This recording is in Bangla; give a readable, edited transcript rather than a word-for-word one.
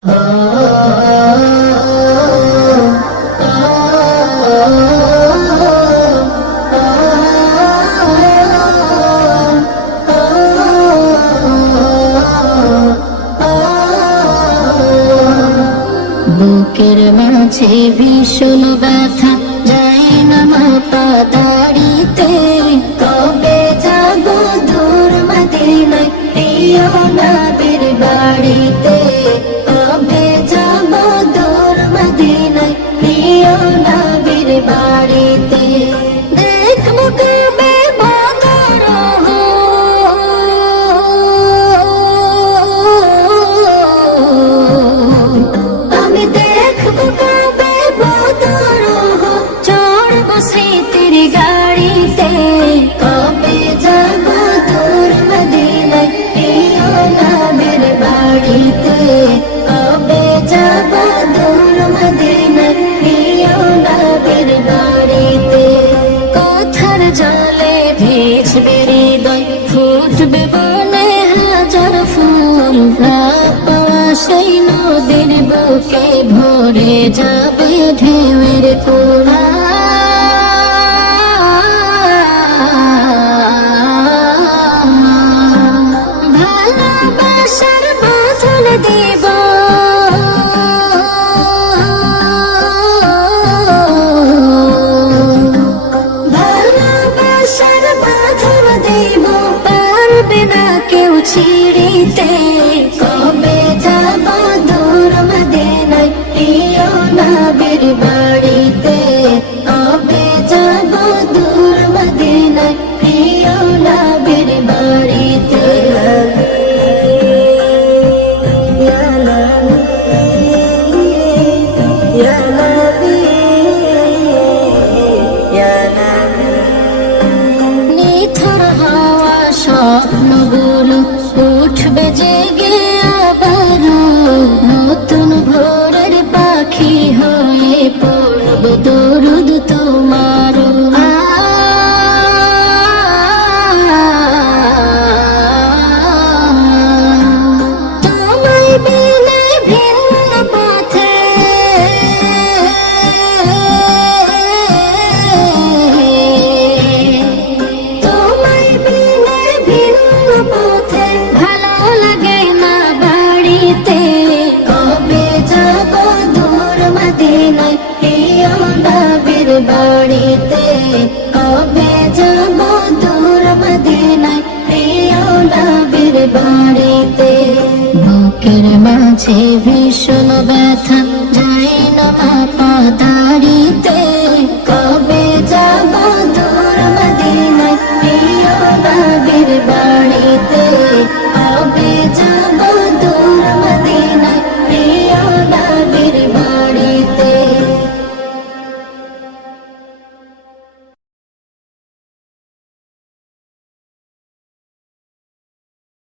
বুকের মাঝে ভীষণ ব্যথা, যাই না মাপা দাড়িতে। কবে যাব দূর মদিনায়, প্রিয় নবীর বাড়িতে। কবে যাব দূর মদিনায়, প্রিয় নবীর বাড়িতে। দেখবো কবে বদর, আমি দেখবো কবে বদর, চড়বো স্মৃতির গাড়িতে। কবে যাব দূর মদিনায়, প্রিয় নবীর বাড়িতে। কবে যাব দূর মদিনায়, প্রিয় নবীর বাড়িতে। কথার জলে ভিজবে হৃদয়, ফুটবে বনে হাজার ফুল। না পাওয়া সেই নদীর বুকে ভরে যাবে ঢেউয়ের কুড়া। ভালোবাসার বাঁধন দিব, ভালোবাসার বাঁধন দিব, পারবে না কেউ ছিঁড়িতে। কবে যাব দূর মদিনায়, প্রিয় নবীর বাড়িতে। কবে যাব দূর মদিনায়, প্রিয় নবীর বাড়িতে। নিথর হওয়া স্বপ্নগুলো উঠবে জেগে আবার, নতুন ভোরের পাখি হয়ে পড়ব দরুদ তোমার। তোমায় বিনে ভিন্ন পথে, তোমায় বিনে ভিন্ন পথে, ভালো লাগে না বাড়িতে। কবে যাব দূর মদিনায়, প্রিয় নবীর বাড়িতে। কবে যাব দূর মদিনায়, প্রিয় নবীর বাড়িতে। বুকের মাঝে ভীষণ ব্যথা, যাই না মাপা দাড়িতে।